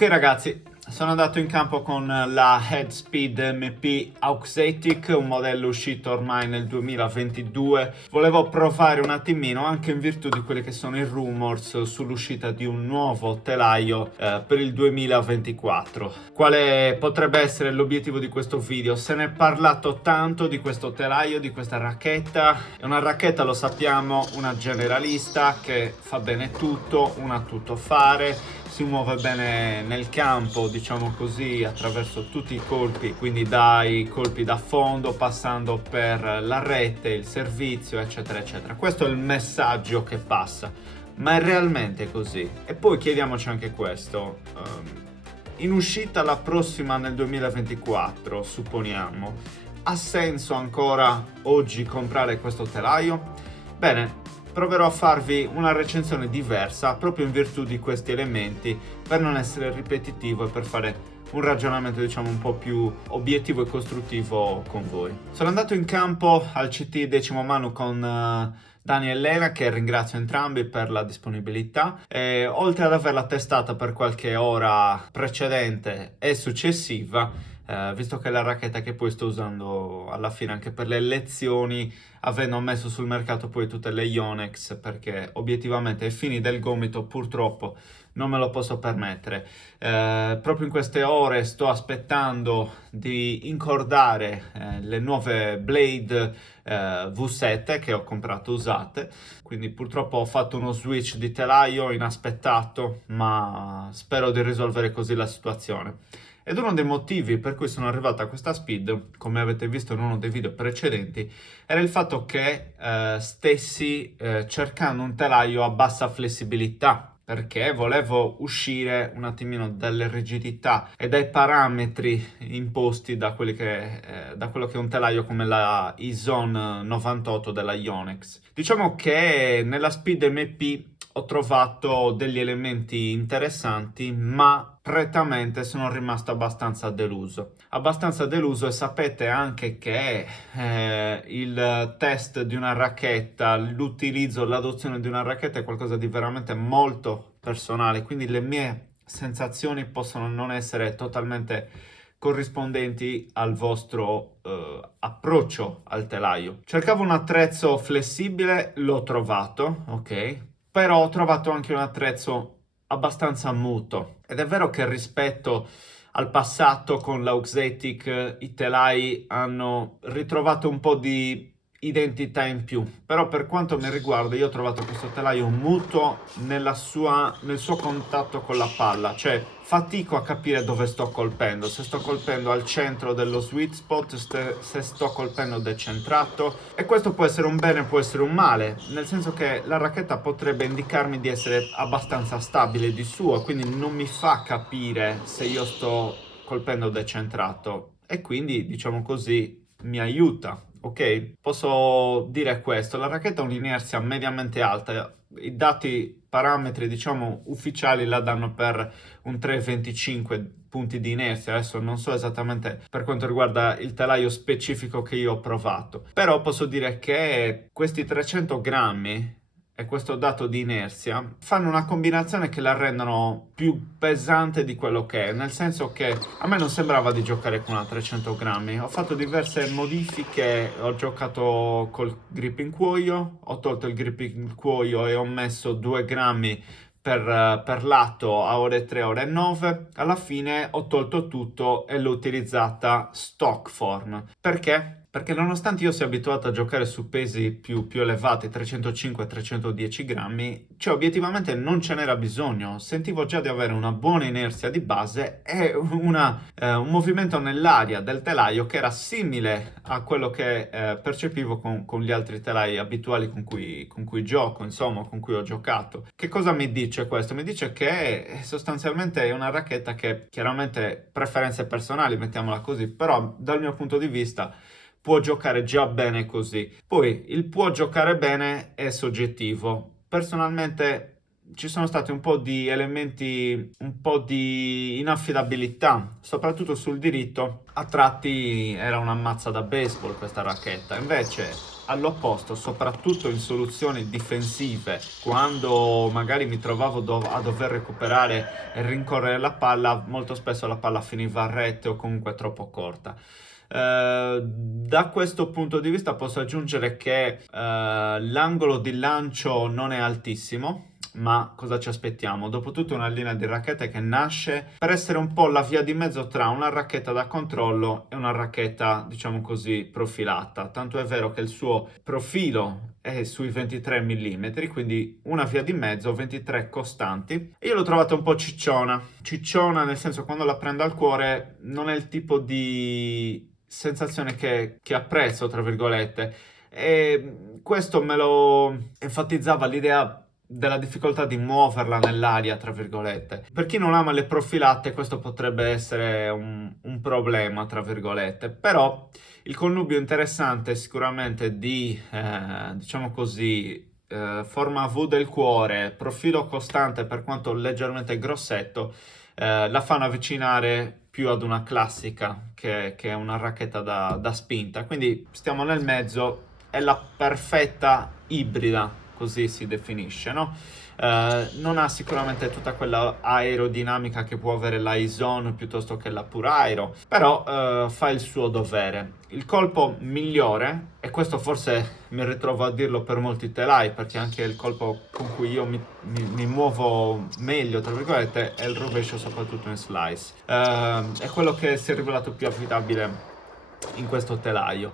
Ok ragazzi, sono andato in campo con la Headspeed MP Auxetic, un modello uscito ormai nel 2022. Volevo provare un attimino, anche in virtù di quelli che sono i rumors sull'uscita di un nuovo telaio per il 2024. Quale potrebbe essere l'obiettivo di questo video? Se ne è parlato tanto di questo telaio, di questa racchetta. È una racchetta, lo sappiamo, una generalista che fa bene tutto, una tuttofare. Si muove bene nel campo, diciamo così, attraverso tutti i colpi, quindi dai colpi da fondo, passando per la rete, il servizio, eccetera, eccetera. Questo è il messaggio che passa, ma è realmente così? E poi chiediamoci anche questo. In uscita la prossima nel 2024, supponiamo, ha senso ancora oggi comprare questo telaio? Bene, proverò a farvi una recensione diversa proprio in virtù di questi elementi, per non essere ripetitivo e per fare un ragionamento diciamo un po' più obiettivo e costruttivo con voi. Sono andato in campo al CT Decimo Manu con Dani e Lena, che ringrazio entrambi per la disponibilità, e oltre ad averla testata per qualche ora precedente e successiva, visto che è la racchetta che poi sto usando alla fine anche per le lezioni, avendo messo sul mercato poi tutte le Yonex, perché obiettivamente ai fini del gomito purtroppo non me lo posso permettere. Proprio in queste ore sto aspettando di incordare le nuove Blade V7 che ho comprato usate, quindi purtroppo ho fatto uno switch di telaio inaspettato, ma spero di risolvere così la situazione. Ed uno dei motivi per cui sono arrivato a questa Speed, come avete visto in uno dei video precedenti, era il fatto che stessi cercando un telaio a bassa flessibilità, perché volevo uscire un attimino dalle rigidità e dai parametri imposti da quello che è un telaio come la Izone 98 della Yonex. Diciamo che nella Speed MP ho trovato degli elementi interessanti, ma prettamente sono rimasto abbastanza deluso. E sapete anche che il test di una racchetta, l'utilizzo, l'adozione di una racchetta è qualcosa di veramente molto personale, quindi le mie sensazioni possono non essere totalmente corrispondenti al vostro approccio al telaio. Cercavo un attrezzo flessibile, l'ho trovato, ok? Però ho trovato anche un attrezzo abbastanza muto. Ed è vero che rispetto al passato con l'Auxetic i telai hanno ritrovato un po' di identità in più, però per quanto mi riguarda io ho trovato questo telaio muto nel suo contatto con la palla, cioè fatico a capire dove sto colpendo, se sto colpendo al centro dello sweet spot, se sto colpendo decentrato, e questo può essere un bene, può essere un male, nel senso che la racchetta potrebbe indicarmi di essere abbastanza stabile di suo, quindi non mi fa capire se io sto colpendo decentrato, e quindi diciamo così mi aiuta. Ok, posso dire questo, la racchetta ha un'inerzia mediamente alta, i dati parametri diciamo ufficiali la danno per un 3,25 punti di inerzia, adesso non so esattamente per quanto riguarda il telaio specifico che io ho provato, però posso dire che questi 300 grammi e questo dato di inerzia fanno una combinazione che la rendono più pesante di quello che è, nel senso che a me non sembrava di giocare con una 300 grammi. Ho fatto diverse modifiche, ho giocato col grip in cuoio, ho tolto il grip in cuoio e ho messo 2 grammi per lato a ore 3, ore 9. Alla fine ho tolto tutto e l'ho utilizzata stock form. Perché? Perché nonostante io sia abituato a giocare su pesi più elevati, 305-310 grammi, cioè obiettivamente non ce n'era bisogno. Sentivo già di avere una buona inerzia di base e un movimento nell'aria del telaio che era simile a quello che percepivo con gli altri telai abituali con cui gioco, insomma, con cui ho giocato. Che cosa mi dice questo? Mi dice che sostanzialmente è una racchetta che chiaramente preferenze personali, mettiamola così, però dal mio punto di vista può giocare già bene così. Poi il può giocare bene è soggettivo. Personalmente ci sono stati un po' di elementi, un po' di inaffidabilità, soprattutto sul diritto. A tratti era una mazza da baseball questa racchetta, invece all'opposto, soprattutto in soluzioni difensive, quando magari mi trovavo a dover recuperare e rincorrere la palla, molto spesso la palla finiva a rete o comunque troppo corta. Da questo punto di vista posso aggiungere che l'angolo di lancio non è altissimo, ma cosa ci aspettiamo? Dopotutto una linea di racchette che nasce per essere un po' la via di mezzo tra una racchetta da controllo e una racchetta, diciamo così, profilata. Tanto è vero che il suo profilo è sui 23 mm, quindi una via di mezzo, 23 costanti. E io l'ho trovata un po' cicciona. Cicciona nel senso, quando la prendo al cuore non è il tipo di sensazione che apprezzo, tra virgolette. E questo me lo enfatizzava l'idea della difficoltà di muoverla nell'aria, tra virgolette. Per chi non ama le profilate, questo potrebbe essere un problema, tra virgolette. Però il connubio interessante sicuramente di, diciamo così, forma V del cuore, profilo costante per quanto leggermente grossetto, la fanno avvicinare più ad una classica che è una racchetta da spinta. Quindi stiamo nel mezzo, è la perfetta ibrida, così si definisce, no? Non ha sicuramente tutta quella aerodinamica che può avere la Ison piuttosto che la Pure Aero, però fa il suo dovere. Il colpo migliore, e questo forse mi ritrovo a dirlo per molti telai, perché anche il colpo con cui io mi muovo meglio, tra virgolette, è il rovescio, soprattutto in slice. È quello che si è rivelato più affidabile in questo telaio.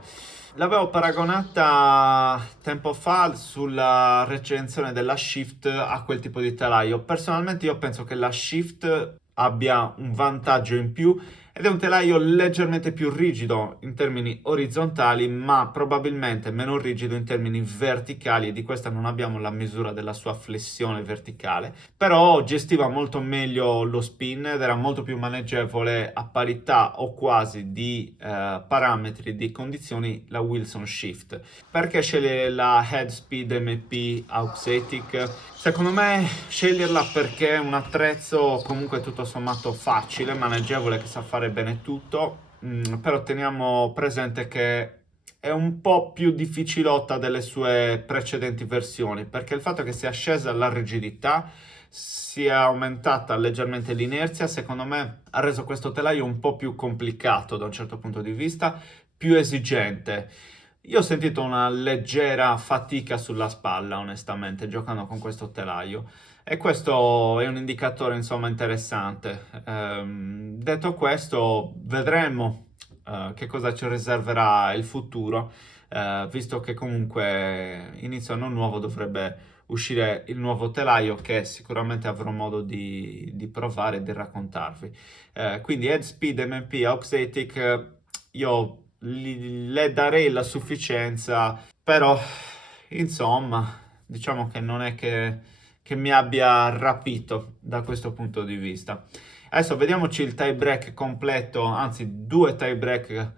L'avevo paragonata tempo fa sulla recensione della Shift a quel tipo di telaio. Personalmente io penso che la Shift abbia un vantaggio in più ed è un telaio leggermente più rigido in termini orizzontali, ma probabilmente meno rigido in termini verticali, e di questa non abbiamo la misura della sua flessione verticale. Però gestiva molto meglio lo spin ed era molto più maneggevole a parità o quasi di parametri, di condizioni, la Wilson Shift. Perché scegliere la Headspeed MP Auxetic? Secondo me sceglierla perché è un attrezzo comunque tutto sommato facile, maneggevole, che sa fare bene tutto, però teniamo presente che è un po' più difficilotta delle sue precedenti versioni, perché il fatto che sia scesa la rigidità, sia aumentata leggermente l'inerzia, secondo me ha reso questo telaio un po' più complicato da un certo punto di vista, più esigente. Io ho sentito una leggera fatica sulla spalla, onestamente, giocando con questo telaio. E questo è un indicatore, insomma, interessante. Detto questo, vedremo che cosa ci riserverà il futuro, visto che comunque inizio anno nuovo dovrebbe uscire il nuovo telaio che sicuramente avrò modo di provare e di raccontarvi. Quindi Headspeed MP Auxetic, io le darei la sufficienza, però insomma diciamo che non è che mi abbia rapito da questo punto di vista. Adesso vediamoci il tie break completo, anzi 2 tie break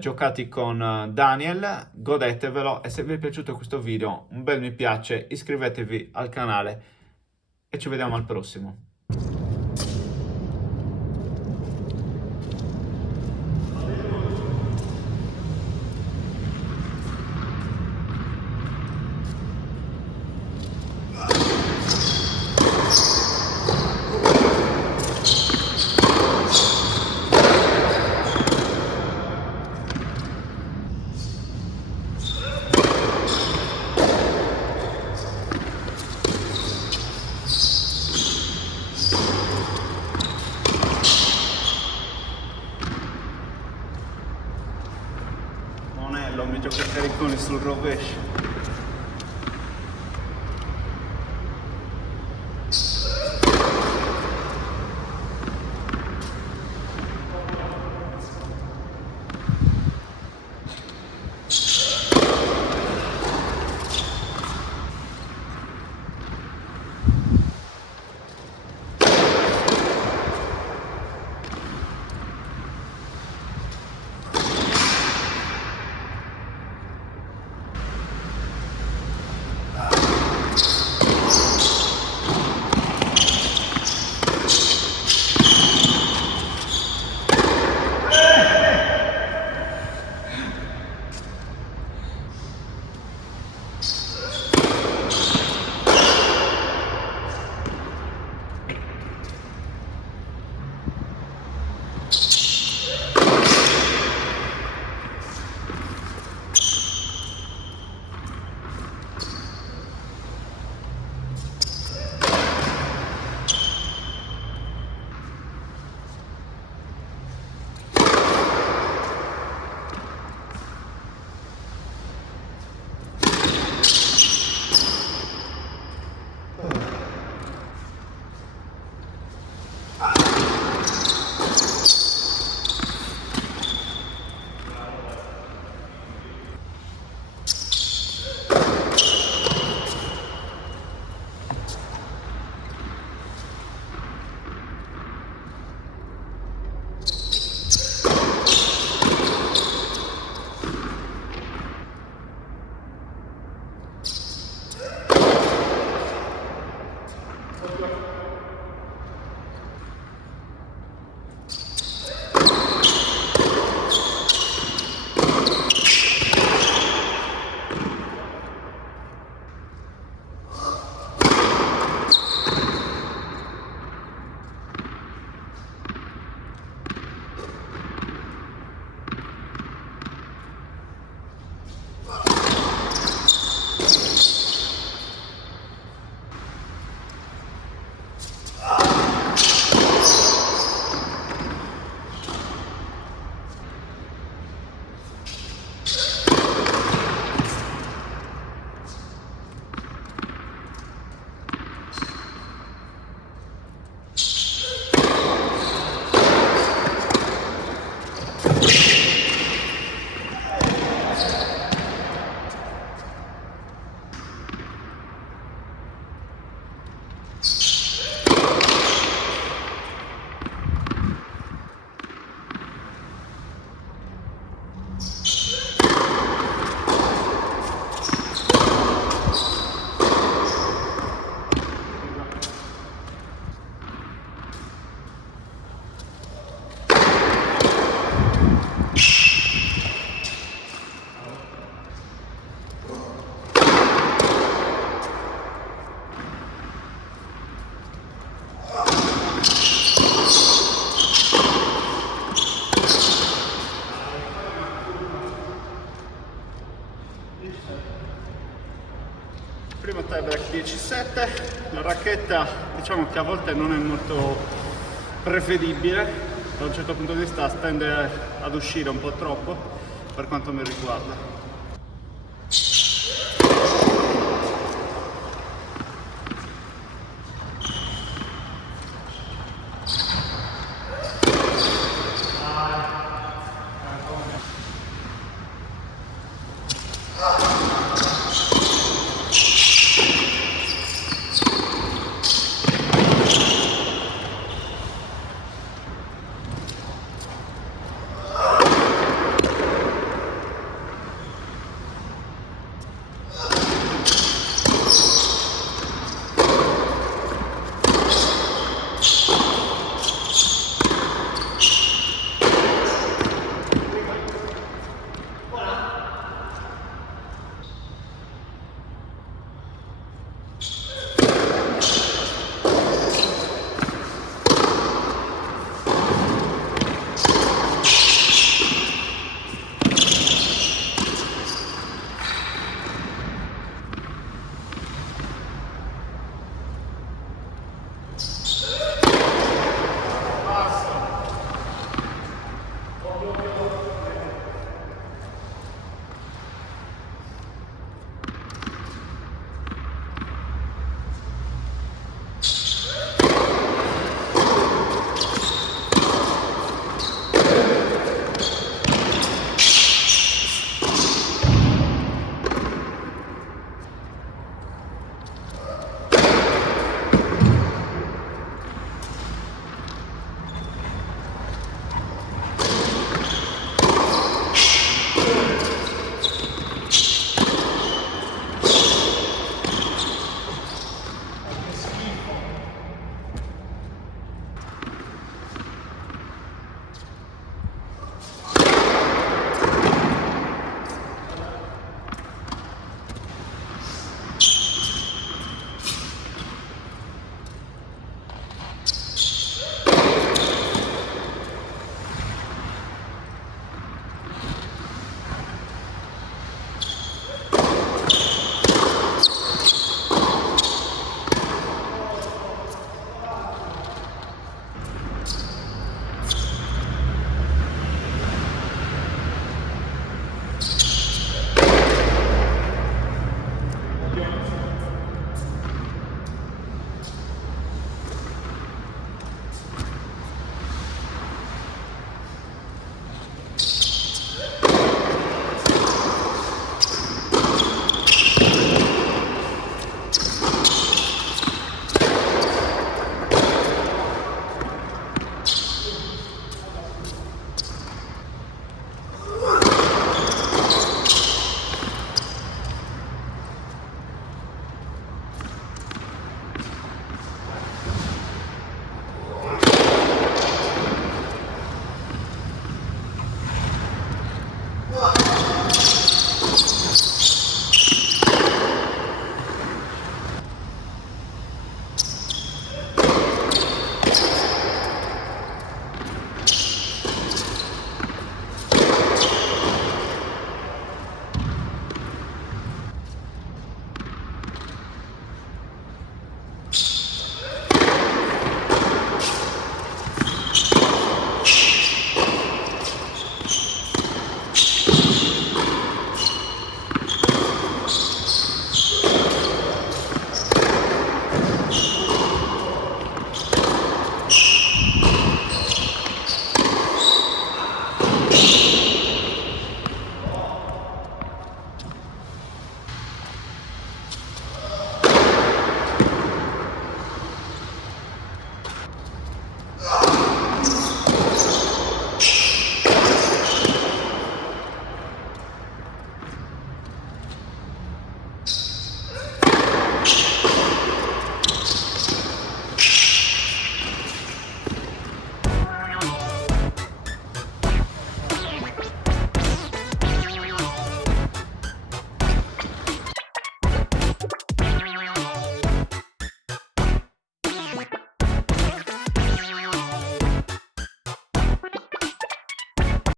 giocati con Daniel. Godetevelo, e se vi è piaciuto questo video un bel mi piace, iscrivetevi al canale e ci vediamo al prossimo. Monello, mi gioca cariconi sul rovescio. 17, la racchetta diciamo che a volte non è molto preferibile, da un certo punto di vista tende ad uscire un po' troppo per quanto mi riguarda.